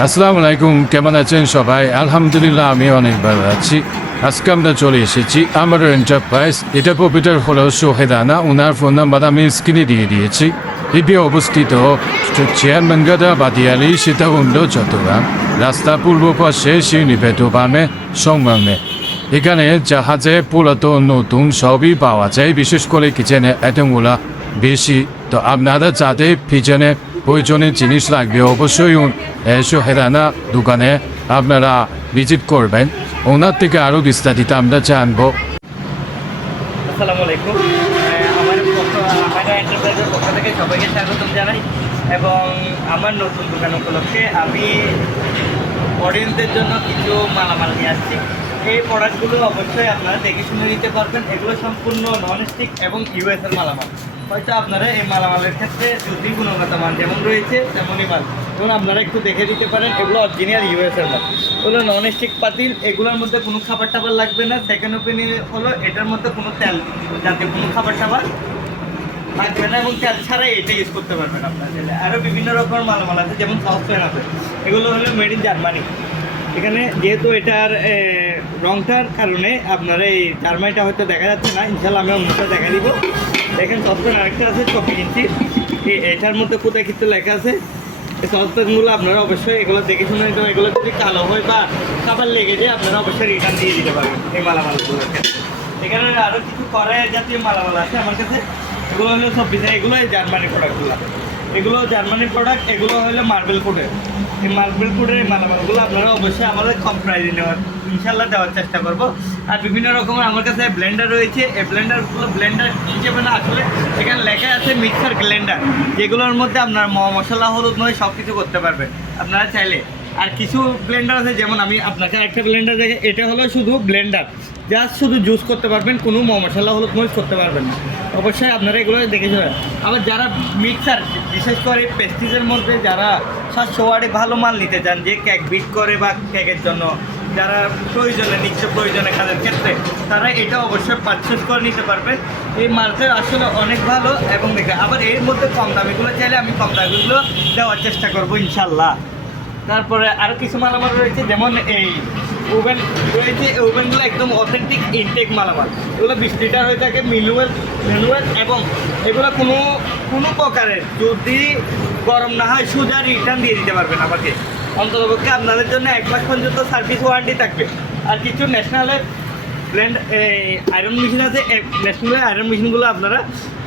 আসসালামু আলাইকুম, কেমন আছেন সবাই? আলহামদুলিল্লাহ, আমি অনেক ভালো আছি। আজকে আমরা চলে এসেছি আমার এন্টারপ্রাইজ। এটা প্রপিটার হলো সোহেদানা। ওনার ফোন নাম্বার আমি স্ক্রিনে দিয়ে দিয়েছি। লিপি অবস্থিত চেয়ারম্যান গাদা বাদিয়ালি সীতাকুণ্ড চট্টগ্রাম, রাস্তা পূর্ব পাশে শিউনিপেট বামে সংগ্রামে। এখানে জাহাজে পুরাতন নতুন সবই পাওয়া যায়, বিশেষ করে কিচেনের আইটেমগুলা বেশি। তো আপনারা যাদের পিছনে প্রয়োজনীয় জিনিস লাগবে অবশ্যই সোহেদানা দোকানে আপনারা ভিজিট করবেন। ওনার থেকে আরও বিস্তারিত আমরা জানবো। আসসালামু আলাইকুম। আমার এন্টারপ্রাইজের পক্ষ থেকে সবাইকে স্বাগতম জানাই এবং আমার নতুন দোকান উপলক্ষে আমি অডিয়েন্সদের জন্য কিছু মালামাল নিয়ে আসছি। এই প্রোডাক্টগুলো অবশ্যই আপনারা দেখে শুনে নিতে পারবেন। এগুলো সম্পূর্ণ নন স্টিক এবং ইউএসের মালামাল। হয়তো আপনারা এই মালামালের ক্ষেত্রে যদি গুণগত মান যেমন রয়েছে তেমনই মাল, এবং আপনারা একটু দেখে দিতে পারেন। এগুলো অরিজিনাল ইউএসের মাল, এগুলো নন স্টিক পাতিল। এগুলোর মধ্যে কোনো খাবার টাবার লাগবে না। সেকেন্ড ওপিনিয়ন হলো এটার মধ্যে কোনো তেল জাতীয় কোনো খাবার টাবার লাগবে না এবং তেল ছাড়াই এটা ইউজ করতে পারবেন আপনার চাইলে। আরও বিভিন্ন রকমের মালামাল আছে, যেমন সসপ্যান আছে। এগুলো হলো মেড ইন জার্মানি। এখানে যেহেতু এটার রংটার কারণে আপনার এই জার্মানিটা হয়তো দেখা যাচ্ছে না, ইনশাল্লাহ আমি অন্যটা দেখা দিব। দেখেন সসপ্যান আরেকটা আছে 24 ইঞ্চি। এটার মধ্যে কোথায় কিছু লেখা আছে। এই সসপ্যানগুলো আপনারা অবশ্যই এগুলো দেখে শুনে নিতে হবে। এগুলো যদি কালো হয় বা খাবার লেগে যায় আপনারা অবশ্যই রিটার্ন দিয়ে দিতে পারবেন এই মালামালগুলোর ক্ষেত্রে। এখানে আরও কিছু কড়াই জাতীয় মালামাল আছে আমার কাছে। এগুলো হলো সব বিষয়, এগুলো জার্মানি প্রোডাক্টগুলো। এগুলো জার্মানির প্রোডাক্ট। এগুলো হলো মার্বেল কোডের। এই মার্বেল কোডের এই মালামালগুলো আপনারা অবশ্যই আমাদের কম প্রাইজে নেওয়ার ইনশাল্লাহ দেওয়ার চেষ্টা করবো। আর বিভিন্ন রকমের আমার কাছে ব্লেন্ডার রয়েছে। এই ব্লেন্ডারগুলো ব্লেন্ডার হিসেবে না, আসলে এখানে লেখা আছে মিক্সার ব্লেন্ডার, যেগুলোর মধ্যে আপনার মশলা হলুদ নয় সব কিছু করতে পারবেন আপনারা চাইলে। আর কিছু ব্লেন্ডার আছে, যেমন আমি আপনাকে একটা ব্লেন্ডার দেখে, এটা হলো শুধু ব্লেন্ডার, জাস্ট শুধু জুস করতে পারবেন, কোনো মশলা হলুদ মরিচ করতে পারবেন না। অবশ্যই আপনারা এগুলো দেখে যাবেন। আবার যারা মিক্সার, বিশেষ করে পেস্টিজের মধ্যে যারা 700 ওয়াটে ভালো মাল নিতে চান, যে কেক বিট করে বা কেকের জন্য যারা প্রয়োজনে নিত্য প্রয়োজনে কাজের ক্ষেত্রে, তারা এটা অবশ্যই পারচেস করে নিতে পারবেন। এই মালটা আসলে অনেক ভালো এবং দেখে আবার এর মধ্যে কম দামিগুলো চাইলে আমি কম দামিগুলো দেওয়ার চেষ্টা করবো ইনশাল্লাহ। তারপরে আরও কিছু মালামাল রয়েছে, যেমন এই ওভেন রয়েছে। এই ওভেনগুলো একদম অথেন্টিক ইনটেক মালামাল। এগুলো 20 লিটার হয়ে থাকে, ম্যানুয়াল এবং এগুলো কোনো প্রকারের যদি গরম না হয় সোজা রিটার্ন দিয়ে দিতে পারবেন আমাকে। অন্ততপক্ষে আপনাদের জন্য 1 মাস পর্যন্ত সার্ভিস ওয়ারেন্টি থাকবে। আর কিছু ন্যাশনালের আয়রন মেশিন আছে। ন্যাশনালের আয়রন মেশিনগুলো আপনারা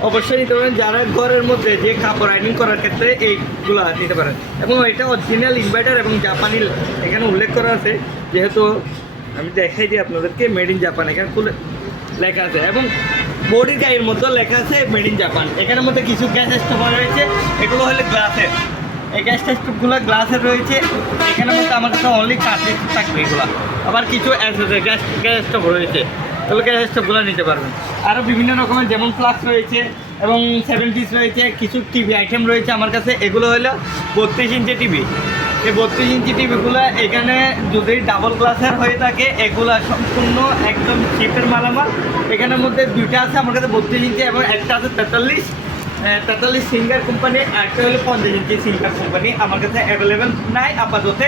অবশ্যই নিতে পারেন, যারা ঘরের মধ্যে যে কাপড় আয়রন করার ক্ষেত্রে এইগুলো নিতে পারেন। এবং এটা অরিজিনাল ইনভার্টার এবং জাপানি এখানে উল্লেখ করা আছে। যেহেতু আমি দেখাই দিই আপনাদেরকে, মেড ইন জাপান এখানে লেখা আছে এবং বডির গায়ের মধ্যেও লেখা আছে মেড ইন জাপান। এখানের মধ্যে কিছু গ্যাস স্টোভ রয়েছে, এগুলো হলো গ্লাসের। এই গ্যাস স্টোভগুলো গ্লাসের রয়েছে। এখানের মধ্যে আমার কাছে অনলি কাঠের থাকবে এগুলো। আবার কিছু গ্যাস স্টোভ রয়েছে, এগুলো গ্যাস স্টোভগুলো নিতে পারবেন। আরও বিভিন্ন রকমের যেমন ফ্লাক্স রয়েছে এবং 7 পিস রয়েছে। কিছু টিভি আইটেম রয়েছে আমার কাছে। এগুলো হলো 32 ইঞ্চি টিভি। এই 32 ইঞ্চি টিভিগুলো এখানে যদি ডাবল গ্লাসের হয়ে থাকে, এগুলো সম্পূর্ণ একদম চিপের মালামাল। এখানের মধ্যে দুইটা আছে আমার কাছে 32 ইঞ্চি এবং একটা আছে 43 সিঙ্গার কোম্পানি, একটা হলো 50 ইঞ্চি সিঙ্গার কোম্পানি। আমার কাছে অ্যাভেলেবেল নাই আপাতত।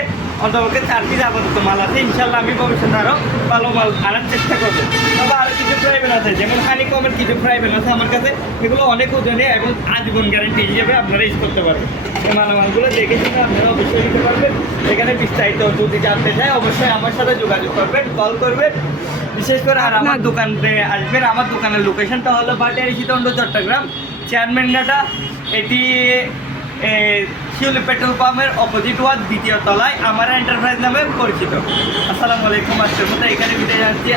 অন্তপক্ষে 4 পিস আপাতত মাল আছে। ইনশাল্লাহ আমি ভবিষ্যতে আরও ভালো মাল আনার চেষ্টা করবো। তবে আরও কিছু ফ্রাইবেন আছে, যেমন হানিকমের কিছু ফ্রাইবেন আছে আমার কাছে। এগুলো অনেক ওজনে এবং আজীবন গ্যারান্টি হিসেবে আপনারা ইউজ করতে পারবেন। এই মালামালগুলো দেখে শুনে আপনারা অবশ্যই নিতে পারবেন। এখানে বিস্তারিত যদি জানতে চাই অবশ্যই আমার সাথে যোগাযোগ করবেন, কল করবেন। বিশেষ করে আর আমার দোকানে আসবেন। আমার দোকানের লোকেশনটা হলো ভাটিয়ারি সীতাকুণ্ড চট্টগ্রাম, চেয়ারম্যান ঘাটা। এটি শিউলি পেট্রোল পাম্পের অপোজিট ওয়ার্ড, 2য় তলায় আমার এন্টারপ্রাইজ নামে পরিচিত। আসসালামু আলাইকুম। আজকের মতো এখানে বিদায় জানাচ্ছি।